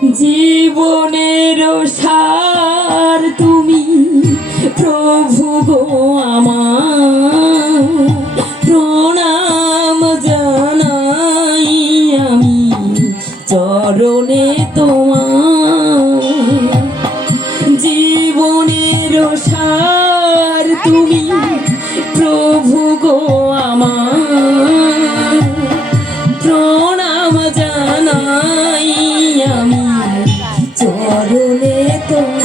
জীবনের সার তুমি প্রভু গো আমার, প্রণাম জানাই আমি চরণে তোমার। জীবনের সার তুমি প্রভু গো আমার, প্রণাম জানাই আমি চরণে তোমার।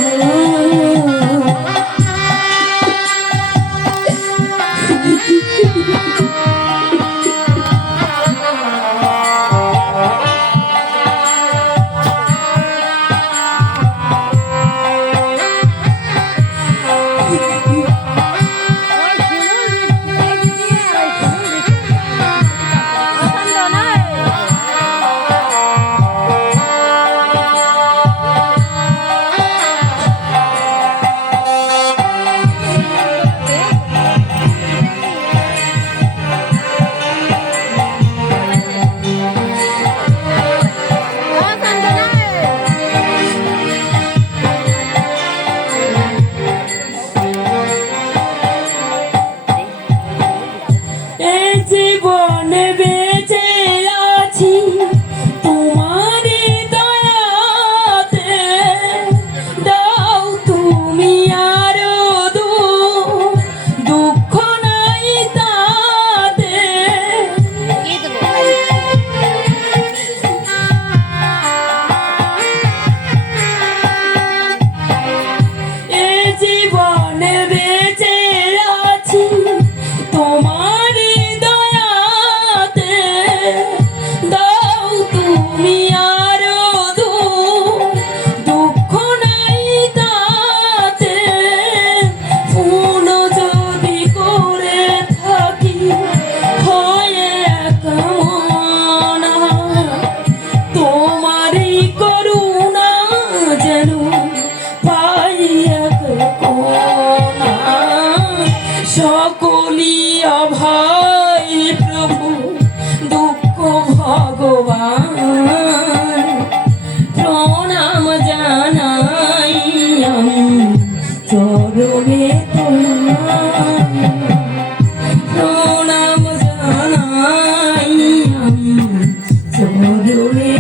জীবনে বেঁচে আছি তোমার দয়াতে, দাও তুমি আরো দুঃখ নাই তাতে। এ জীবনে বেঁচে আছি তোমার সকলি অভয় প্রভু দুঃখ ভগবান, প্রণাম জানাই আমি চরণে তোমার। প্রণাম জানাই আমি চরণে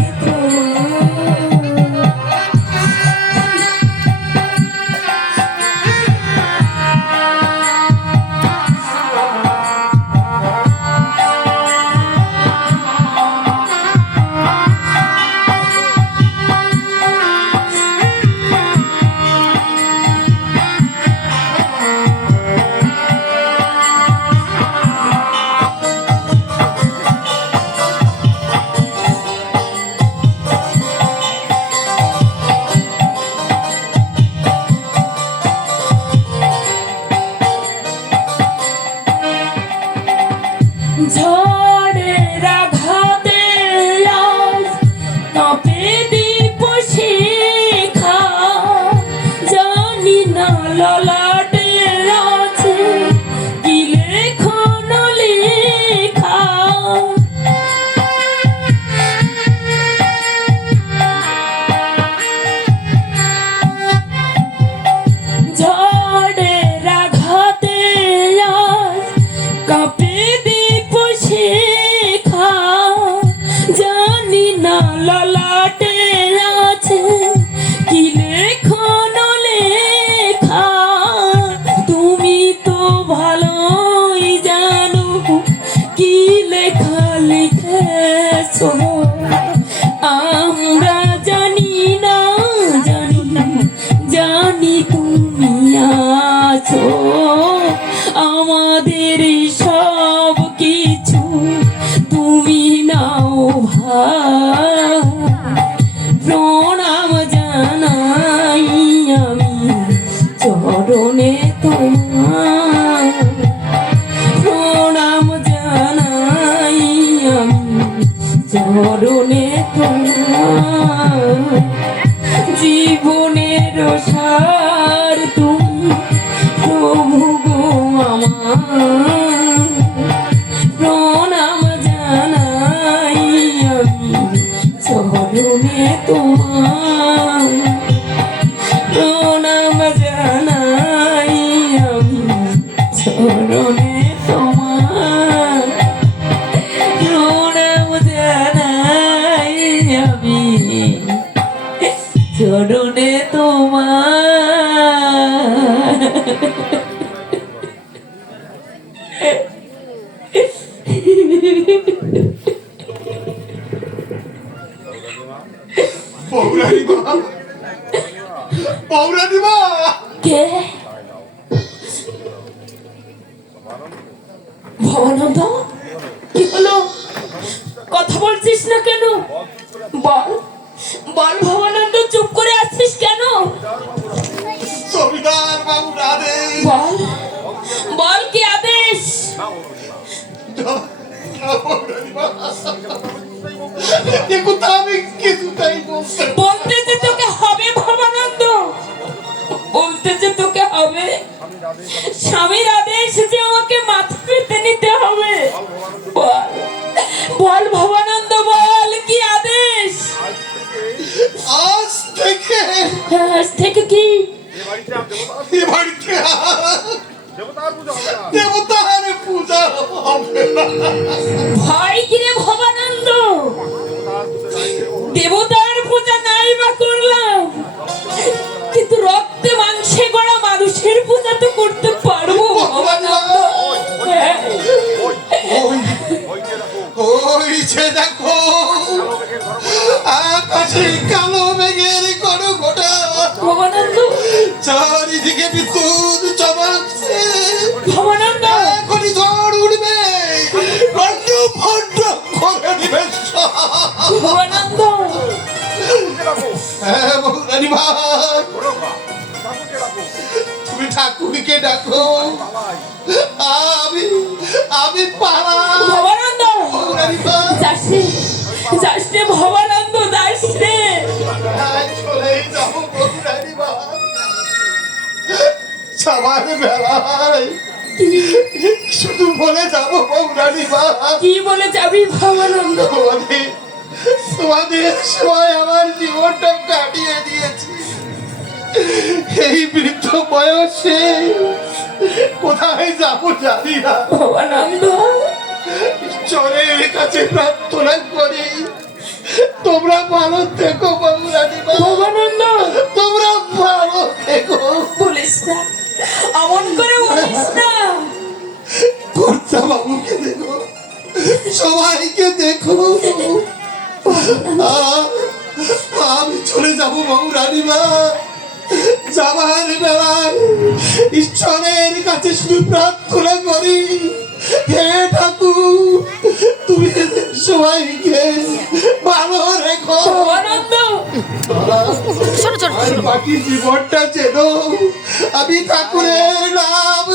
ঝড়ের আঘাতে আজ কাঁপে দীপ শিখা, জানি না ললাটে আছে কি লেখন লেখা। ঝড়ের আঘাতে আজ কাঁপে জানি না ললাটে আছে কি লেখন লেখা। তুমি তো ভালোই জানো কি লেখা লিখেছ, আমরা জানি না জানি তুমি আছো আমাদের সব কিছু তুমি নাও ভাই। প্রণাম জানাই আমি চরণে তোমার, প্রণাম জানাই আমি চরণে তোমার। জীবনের সার তুমি প্রভু গো আমার, প্রণাম জানাই আমি চরণে তোমার। তোমার প্রণাম জানাই আমি চরণে তোমার প্রণাম জানাই আমি চরণে তোমার পৌরাণী মা কে ভবানন্দ কি হলো কথা বলছিস না কেন বল বল ভবানন্দ চুপ করে আছিস কেন জমিদার বাবুর আদেশ বল বল কি আদেশ এ কথা আমি কিছুটাই বলতে বলতে যে তোকে হবে ভবানন্দ বলতে যে তোকে হবে স্বামীর আদেশ যে আমাকে মাথা পেতে নিতে হবে বল বল ভবানন্দ বল কি আদেশ আজ থেকে আজ থেকে কি এ বাড়িতে দেবতার পূজা হবে না। ভয় কিরে ভবানন্দ দেবতার পূজা নাই বা করলাম কিন্তু রক্তে মাংসে গড়া মানুষের পূজা তো করতে পারবো ভবানন্দ হ্যাঁ। ওই যে দেখো আকাশে কালো মেঘের কোনো গোটা ভবানন্দ চারিদিকে বিদ্যুৎ চমকছে ভবানন্দ এখনই ঝড় উঠবে খন্ড খন্ড করে দিবে সব। ভবানন্দ হ্যাঁ বৌরানী মা তুমি ঠাকুরকে ডাকো আমি আমি পালা ভবানন্দ বৌরানী মা যাস রে ভবানন্দ যাস রে চলেই যাবো বৌরানী মা সবার বেলায় শুধু বলে যাবো বৌরানী মা কি বলে যাবি ভবানন্দ তোমাদের তোমাদের সময় আমার জীবনটা কাটিয়ে দিয়েছি এই বৃদ্ধ বয়সে কোথায় যাবো জানি না ভবানন্দ ঈশ্বরের কাছে প্রার্থনা করি তোমরা ভালো থেকো বৌরানী মা ভবানন্দ তোমরা ভালো থেকো বলিস না অমন করে বলিস না কর্তা বাবুকে দেখো সবাইকে দেখো আমি চলে যাবো বৌরানী মা যাবার বেলায় ঈশ্বরের কাছে শুধু প্রার্থনা করি হে ঠাকুর তুমি সবাইকে ভালো রেখো ভবানন্দ আর বাকি জীবনটা যেন আমি ঠাকুরের নাম